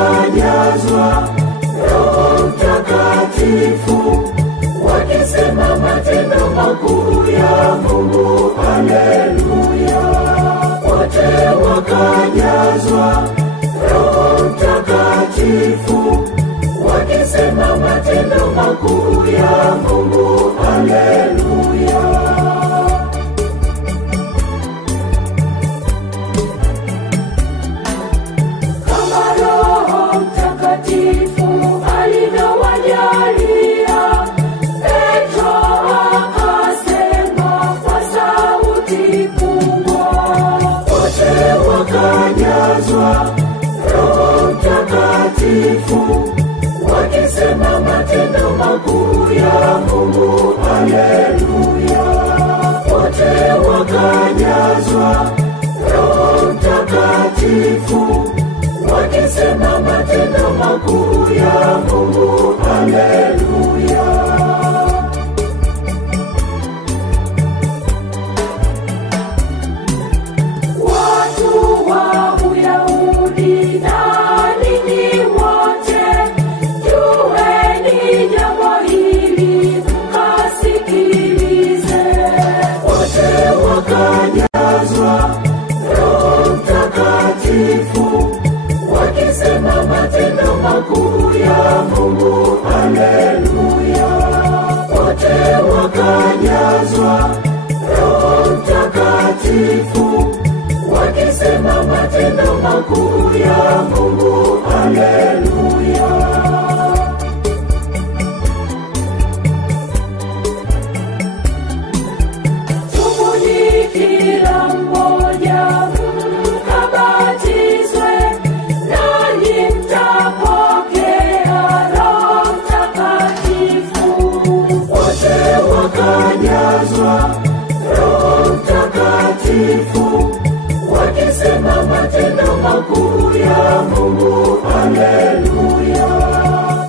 wakajazwa Roho Mtakatifu, wakisema matendo makuu ya Mungu. Haleluya! Wote wakajazwa Roho Mtakatifu, wakisema matendo makuu ya Mungu. Haleluya! Wakajazwa Roho Mtakatifu, wakisema matendo makuu ya Mungu. Haleluya! Wote wakajazwa Roho Mtakatifu, wakisema matendo makuu ya Mungu. Haleluya! Wakajazwa Roho Mtakatifu, wakisema matendo makuu ya Mungu. Haleluya! Wote wakajazwa Roho Mtakatifu, wakisema matendo makuu ya Mungu. Haleluya. Tubuni kila mmoja mkabatizwe, nanyi mtapokea Roho Mtakatifu. Wote wakajazwa Roho Mtakatifu, wakisema matendo makuu ya Mungu. Haleluya.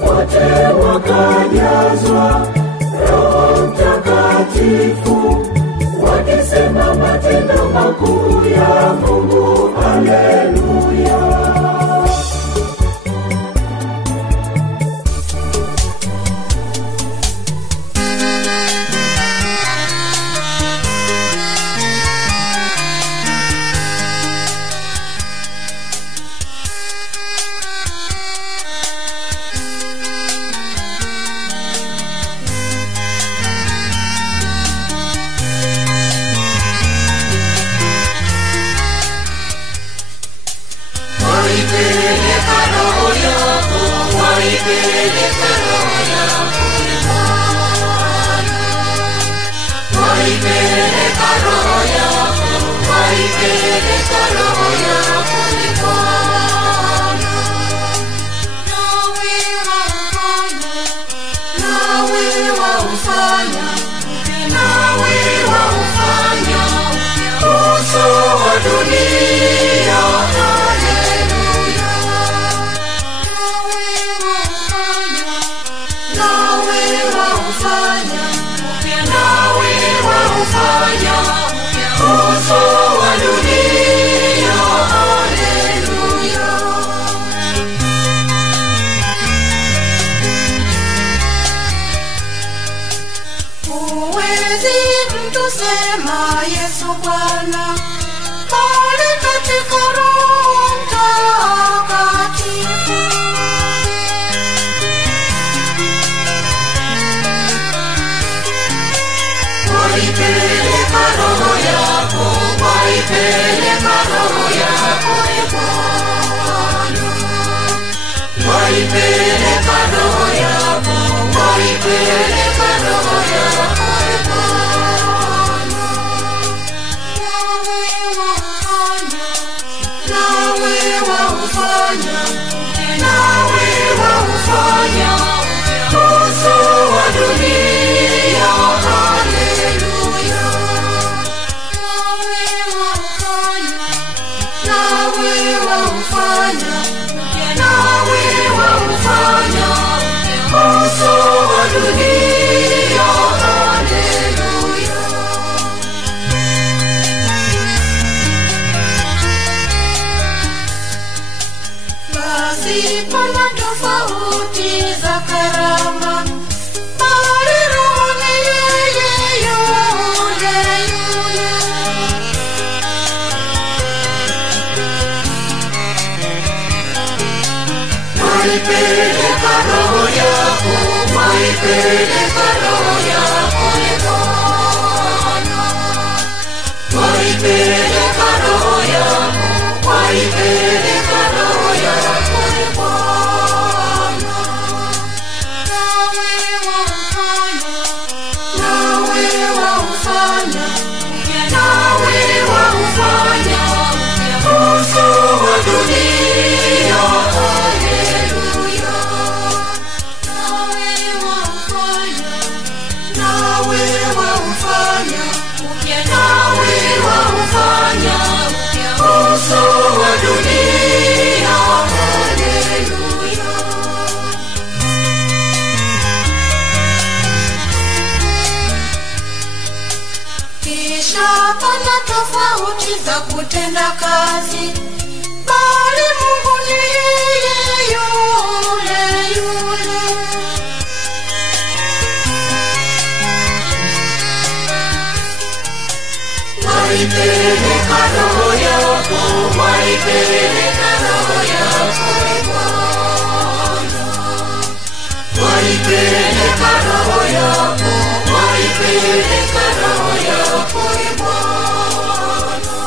Wote wakajazwa Roho Mtakatifu, wakisema matendo makuu ya Mungu. Haleluya. Yesu Bwana, bali katika Roho Mtakatifu. Waipeleka roho yako, waipeleka roho yako Bwana. Waipeleka roho yako, waipeleka roho yako Bwana. Nawe waufanya uso wa dunia. Haleluya. Nawe waufanya uso wa dunia. Haleluya. Basi pana tofauti za karama, bali Roho ni yeye yule yule. Waipeleka roho yako, waipeleka roho yako Bwana. Waipeleka roho yako, waipeleka roho yako Bwana. Nawe waufanya uso wa dunia. Haleluya. Nawe waufanya uso wa dunia. Haleluya. Kisha pana tofauti za kutenda kazi, bali Mungu ni yeye yule yule. Waipeleka roho yako, waipeleka roho yako Bwana. Waipeleka roho yako, waipeleka roho yako Bwana.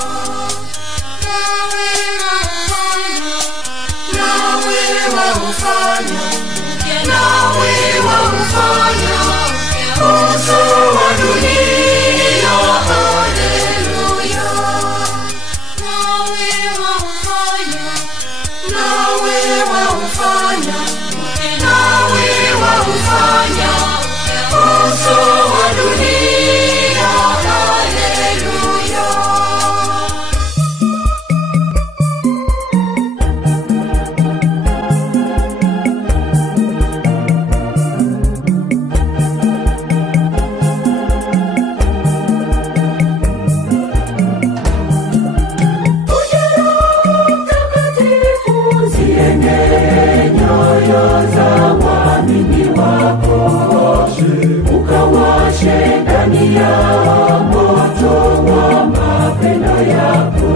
ndani ya moto wa mapendo yako.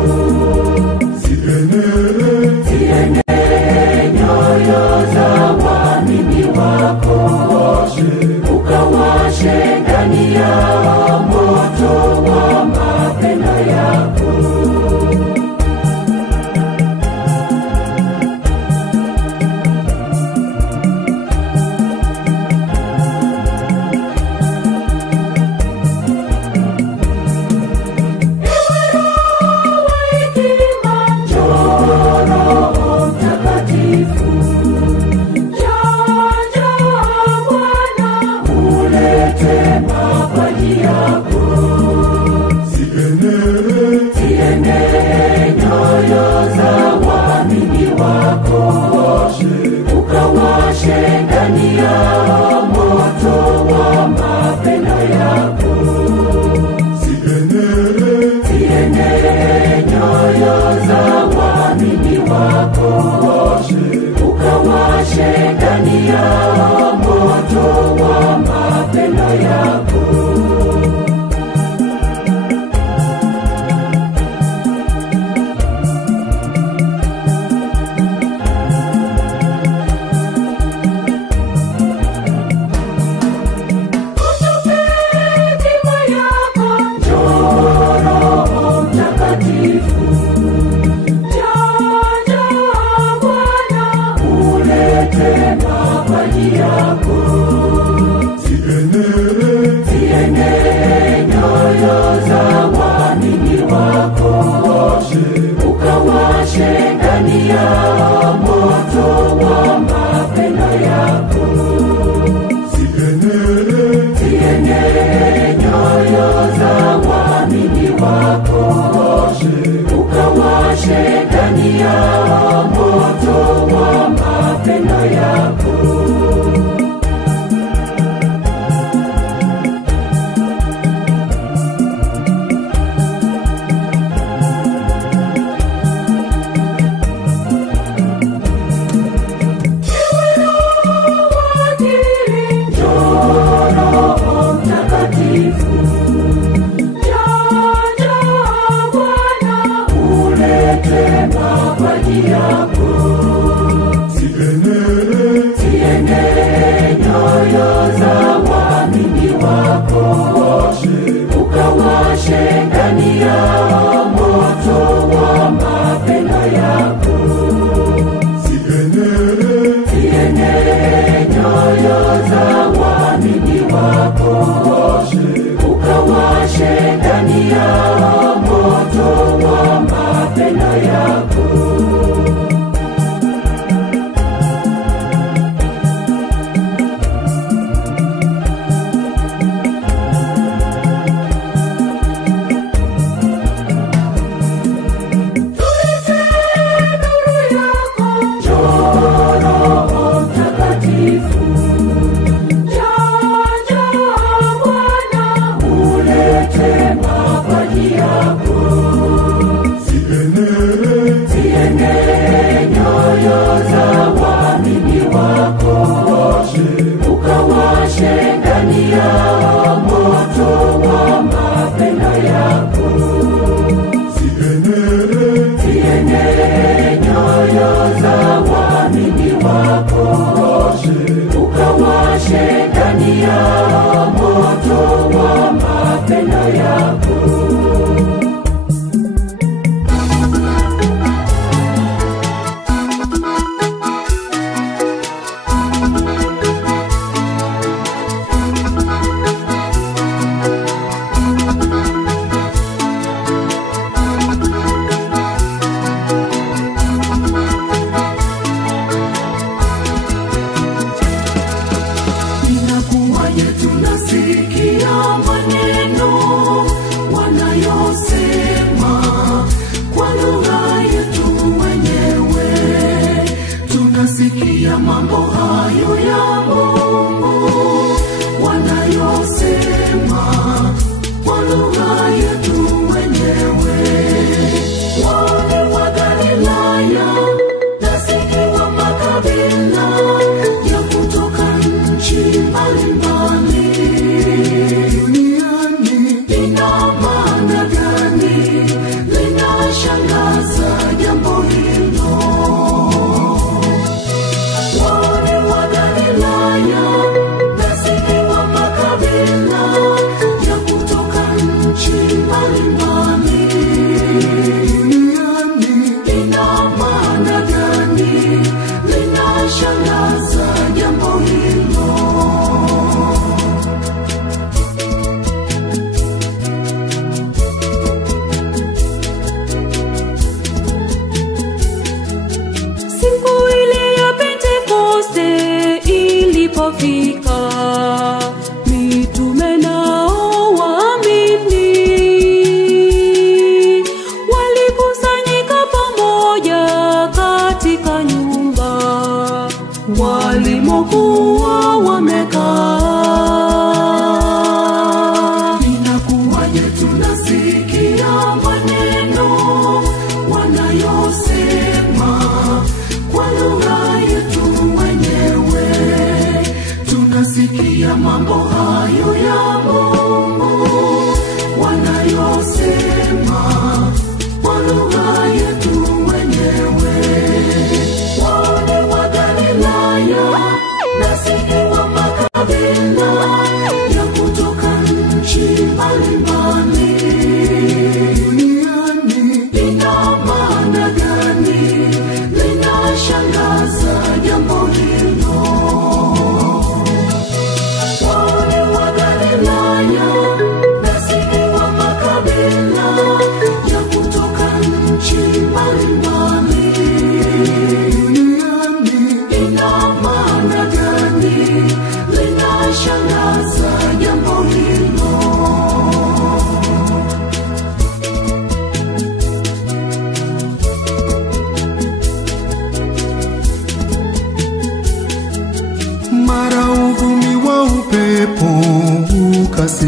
Zienee nyoyo za waamini wako, ukawashe ndani ya moto wa mapendo yako. Ukawashe ndani ya moto wa mapendo yako. Zienee nyoyo za waamini wako, ukawashe ndani ya moto wa mapendo yako. Zienee nyoyo za waamini wako, ukawashe ndani ya moto wa mapendo yako. Zienee nyoyo za waamini wako, ukawashe ndani ya moto wa mapendo yako. Yeah.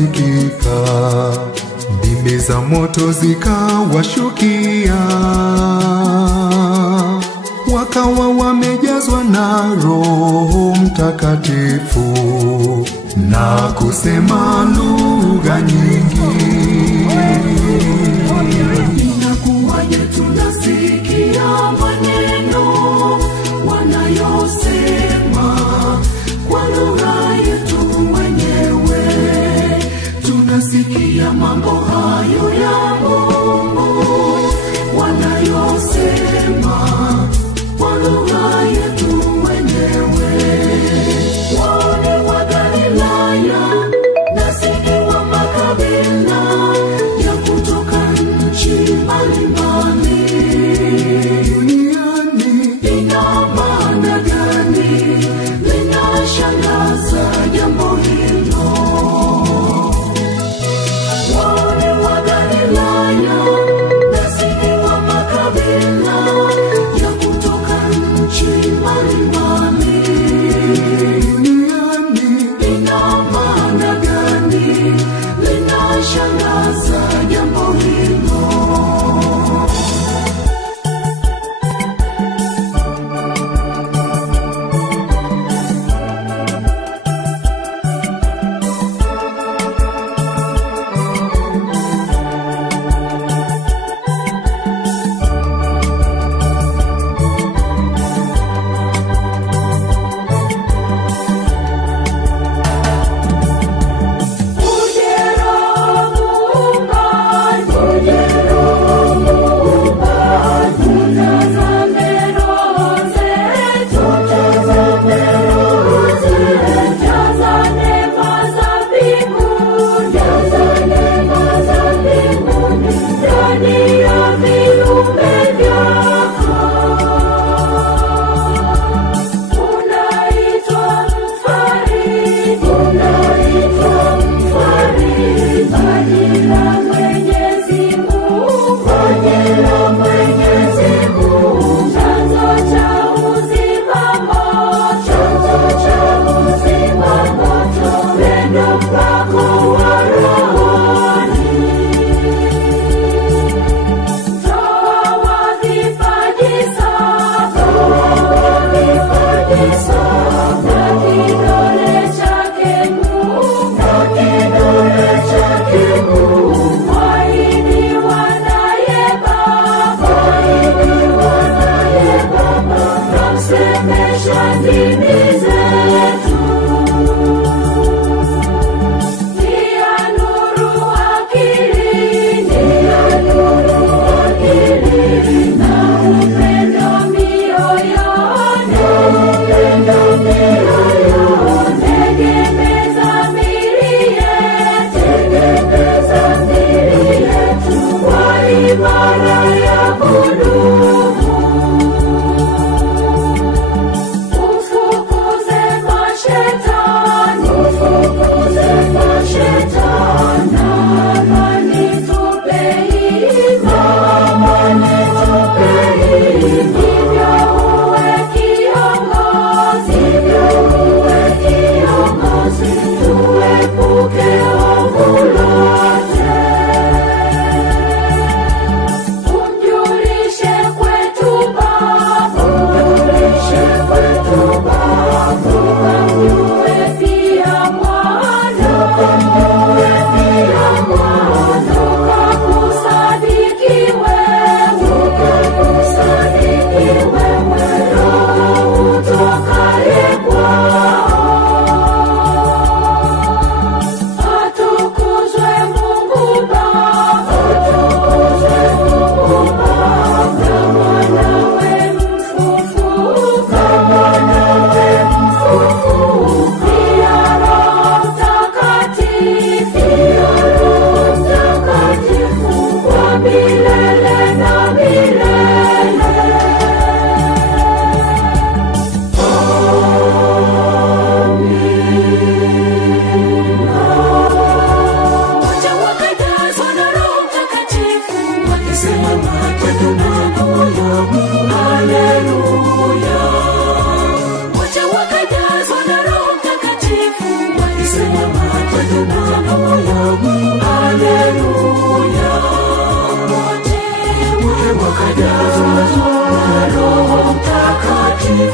zikasikika, ndimi za moto zikawashukia, wakawa wamejazwa na Roho Mtakatifu na kusema lugha nyingi. Inakuwaje tunasikia maneno wanayosema kwa lugha yetu wenyewe? Tunasikia mambo hayo ya Mungu wanayosema kwa lugha yetu wenyewe. Wale wa Galilaya na sisi wa makabila ya kutoka nchi mbalimbali duniani, ina maana gani? Linashangaza jambo hilo. Wale wa Galilaya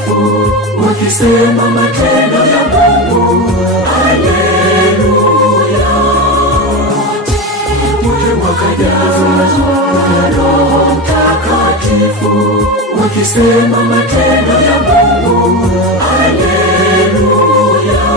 watakatifu wakisema matendo ya Mungu. Haleluya. Wote wakajazwa na Roho Mtakatifu wakisema matendo ya Mungu. Haleluya.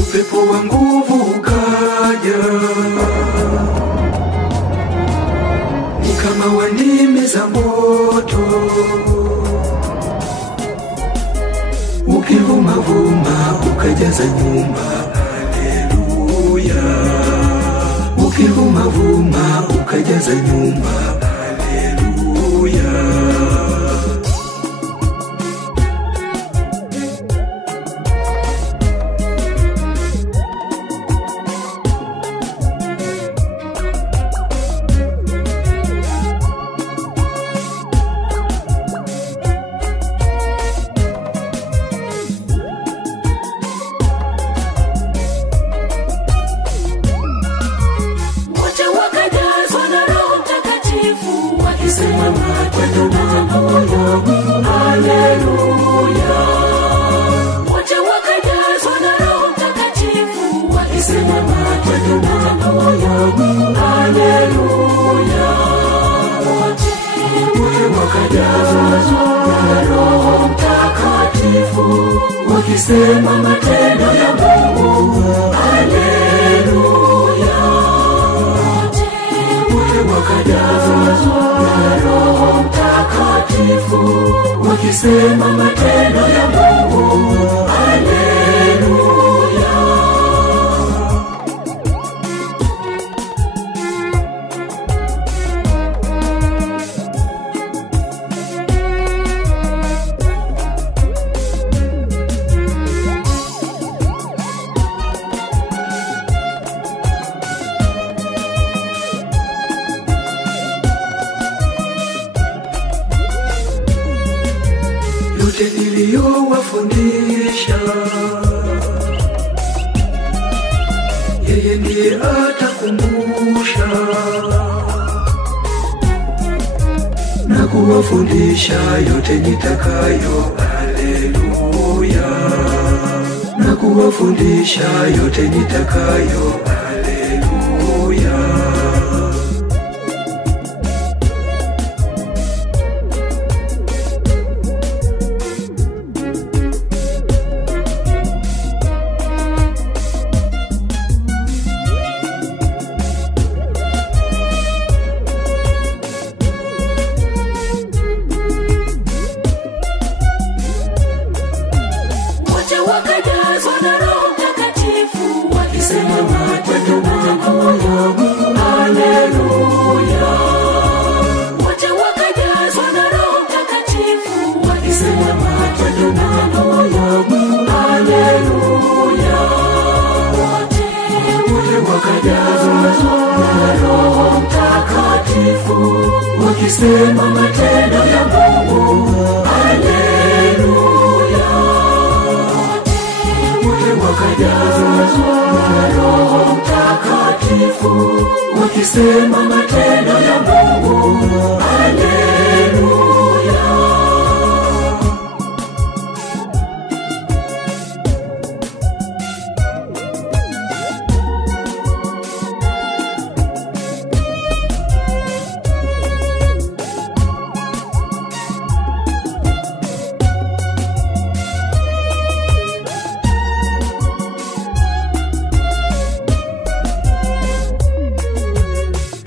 Upepo wa nguvu ukaja, ni kama wandimi za moto, ukivuma-vuma ukajaza nyumba. Haleluya. Ukivuma-vuma ukajaza nyumba. Haleluya. Haleluya. Wote wakajazwa na Roho Mtakatifu wakisema matendo ya Mungu. Haleluya. Wote wakajazwa na Roho Mtakatifu wakisema matendo ya Mungu. Haleluya. Wote wakajazwa na Roho Mtakatifu wakisema matendo ya Mungu. Haleluya. Yote niliyowafundisha, yeye ndiye atakumbusha na kuwafundisha yote nitakayo. Haleluya. Na kuwafundisha yote nitakayo. Haleluya. Wakajazwa na Roho Mtakatifu wakisema matendo ya Mungu. Haleluya. Wote wakajazwa na Roho Mtakatifu wakisema matendo ya Mungu. Haleluya. Wote wakajazwa na Roho Mtakatifu wakisema matendo ya Mungu. Haleluya. Wakajazwa na Roho Mtakatifu wakisema matendo ya Mungu. Haleluya.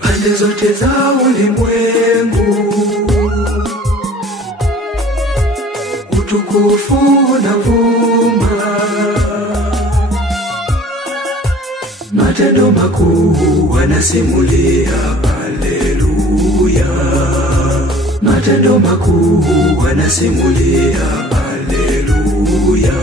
Pande zote za ulimwengu utukufu unavuma, matendo makuu wanasimulia. Haleluya. Matendo makuu wanasimulia. Haleluya.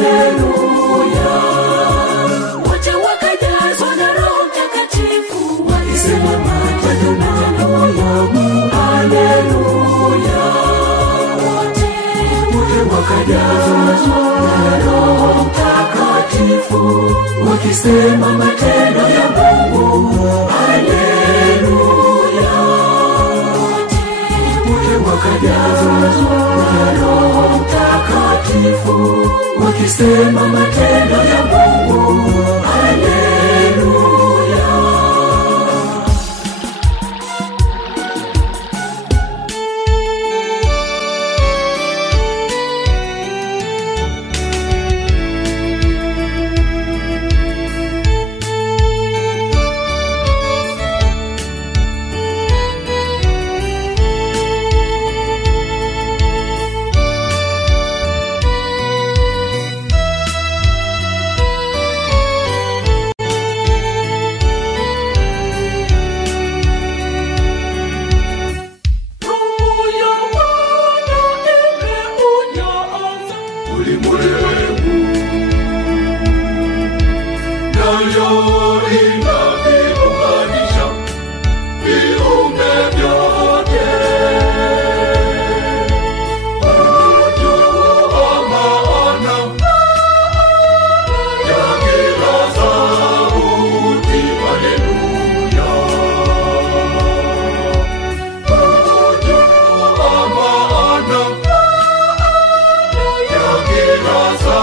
haleluya. Wote wakajazwa na Roho Mtakatifu wakisema matendo ya Mungu, haleluya. Wote wakajazwa na Roho Mtakatifu wakisema matendo ya Mungu, haleluya. Wote wakajazwa na Roho Mtakatifu wakisema matendo ya Mungu, haleluya. Rasa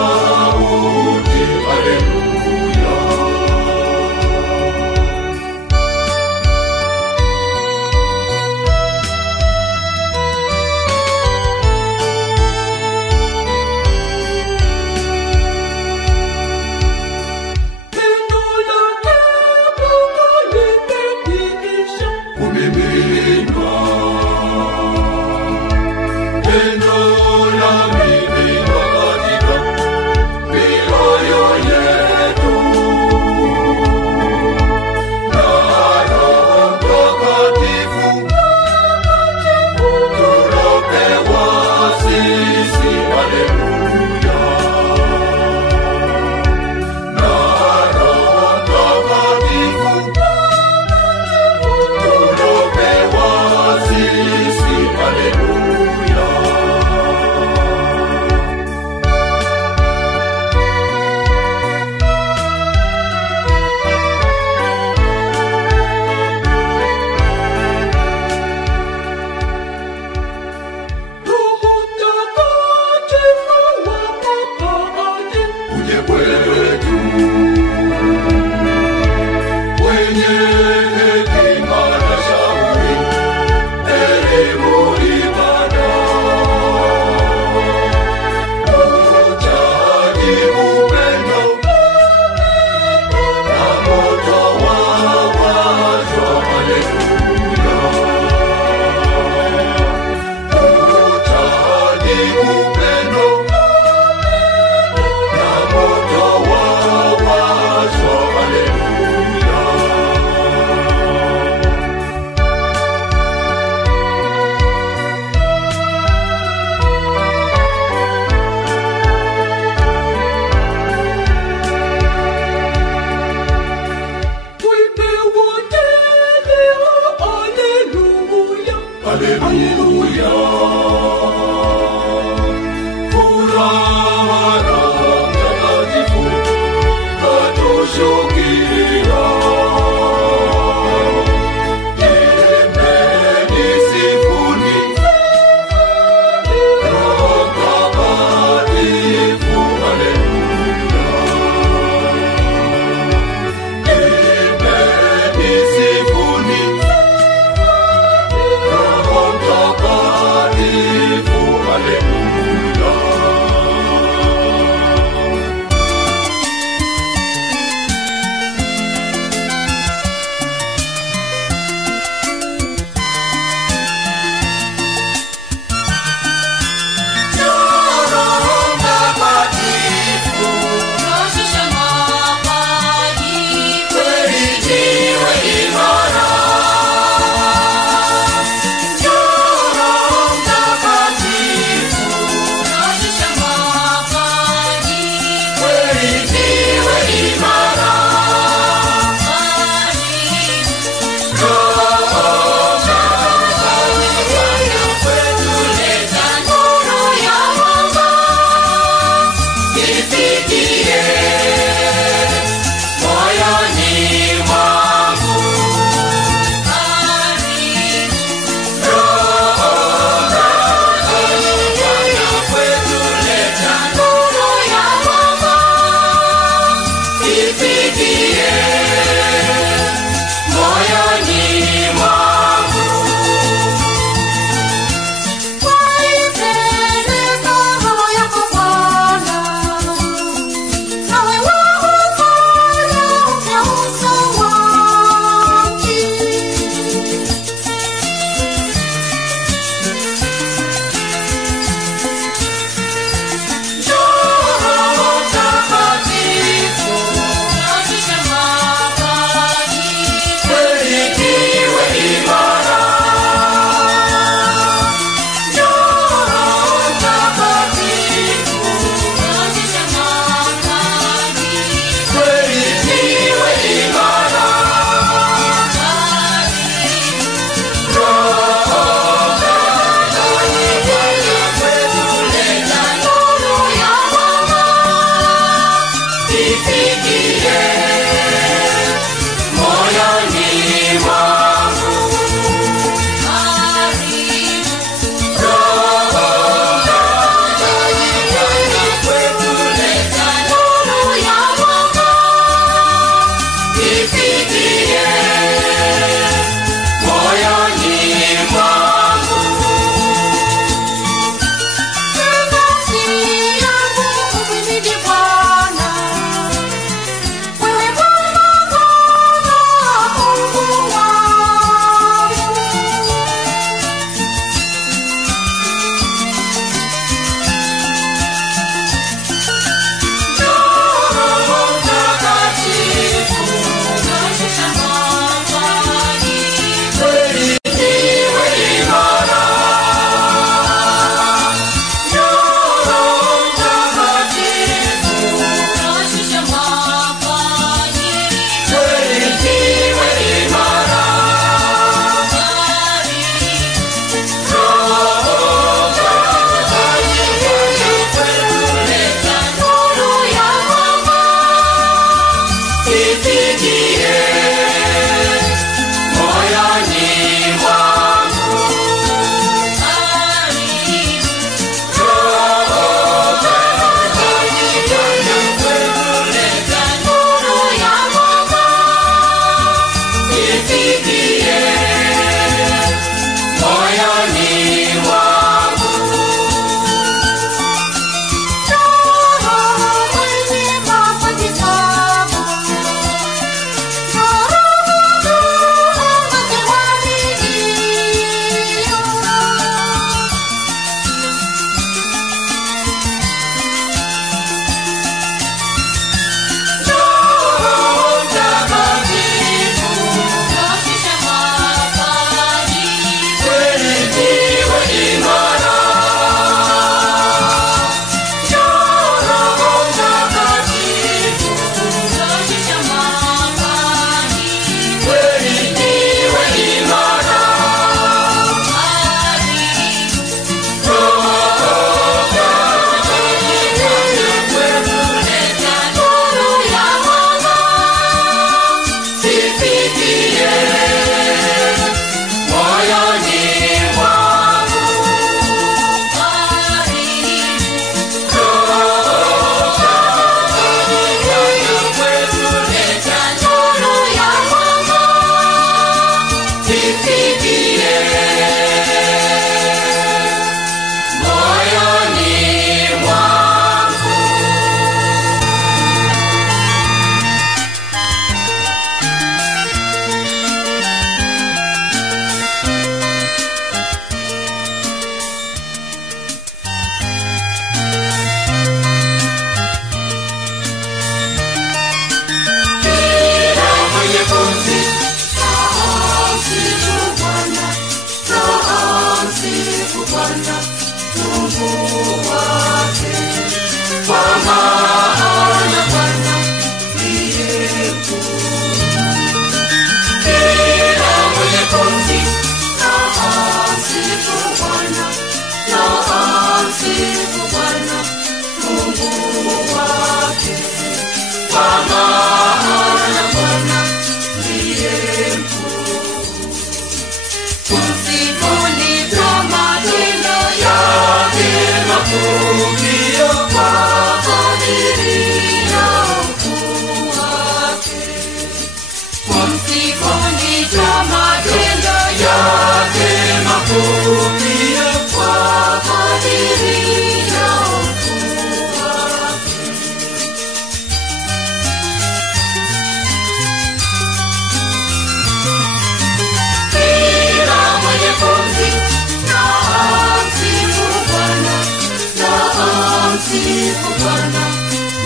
amsifu Bwana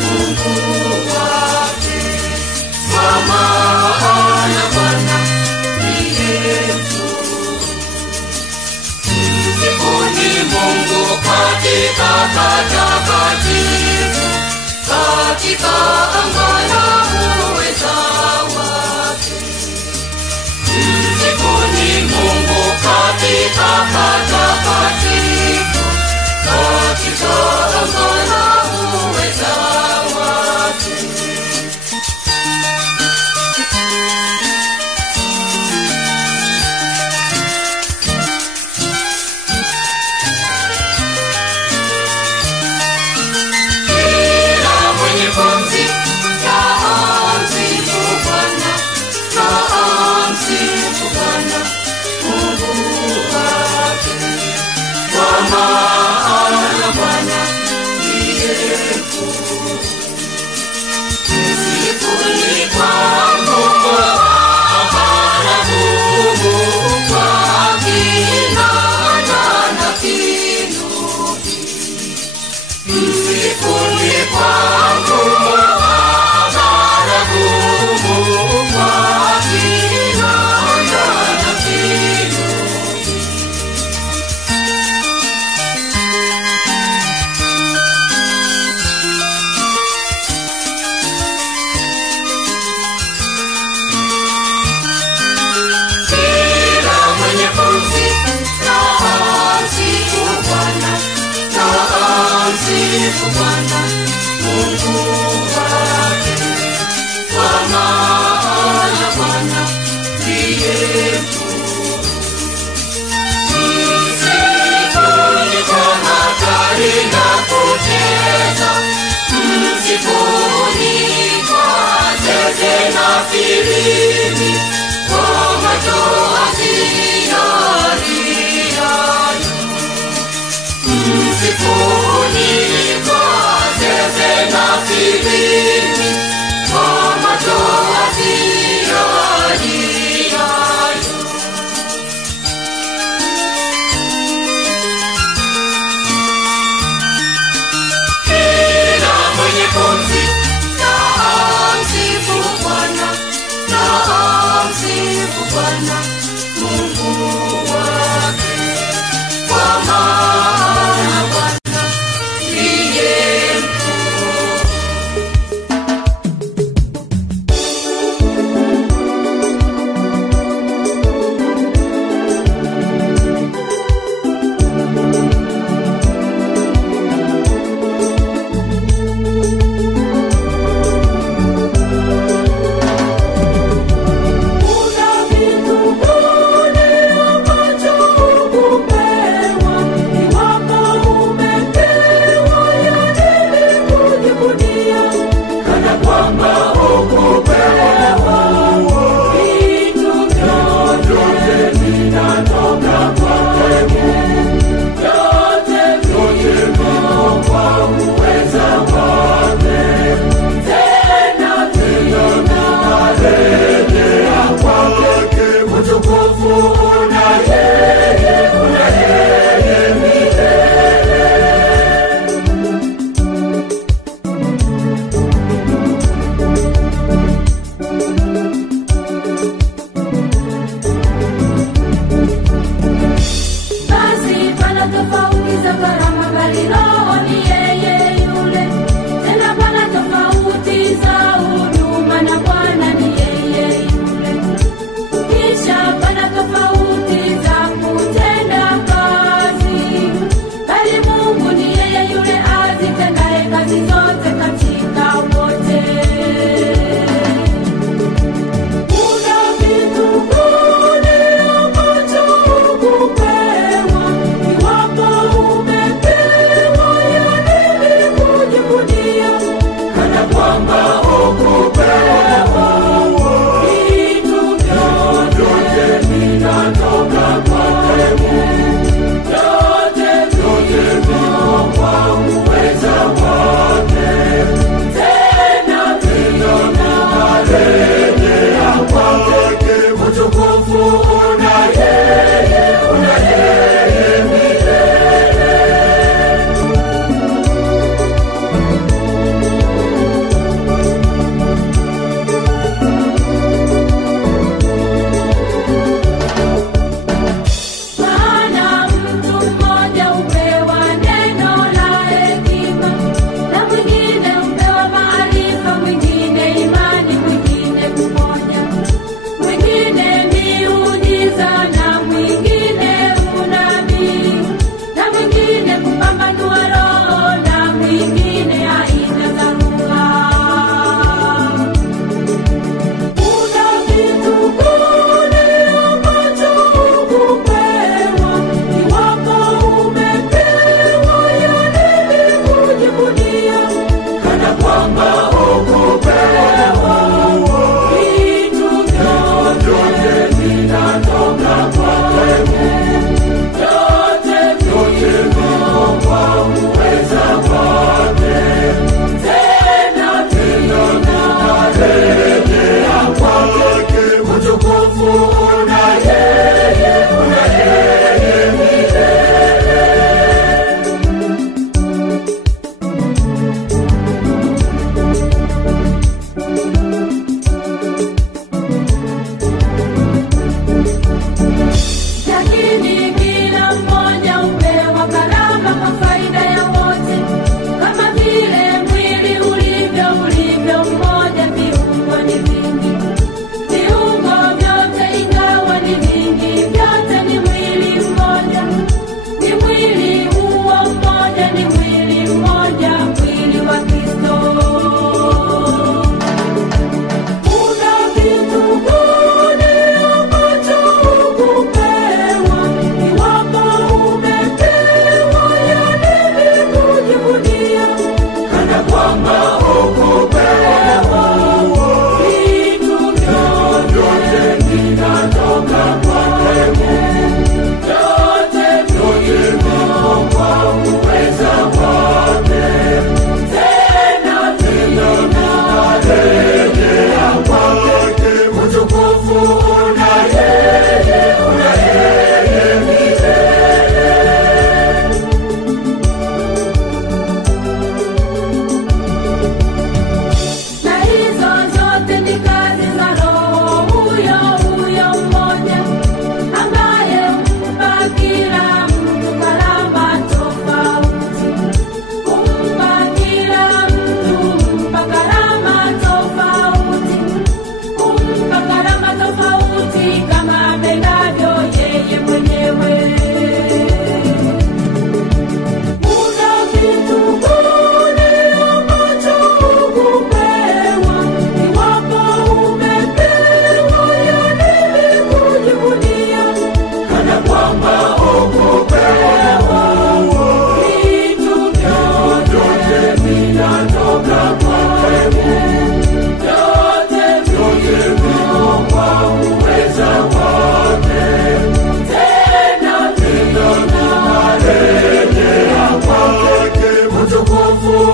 Mungu wake, kwa maana Bwana ndiye mkuu. Msifuni Mungu katika patakatifu, katika anga la uweza wake. Msifuni Mungu katika patakatifu, katika anga la uweza wake. Kila mwenye pumzi na amsifu Bwana, na amsifu Bwana Mungu wake, kwa maana Bwana ndiye mkuu. Msifuni kwa Mungu baragumu, kwa kinanda na kinubi. Msifuni kwa Mungu baragumu, kwa kinanda na kinubi. Kila mwenye pumzi na amsifu Bwana, na amsifu Bwana Mungu wake, kwa maana Bwana ndiye mkuu. Msifuni kwa matari na kucheza, msifuni kwa zeze na filimbi, kwa machozi yaliayo. Msifuni kwa zeze na filimbi, kwa machozi yaliayo. Kila mwenye pumzi na amsifu Bwana, na amsifu Bwana Mungu wake, kwa maana Bwana ndiye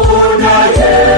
unaye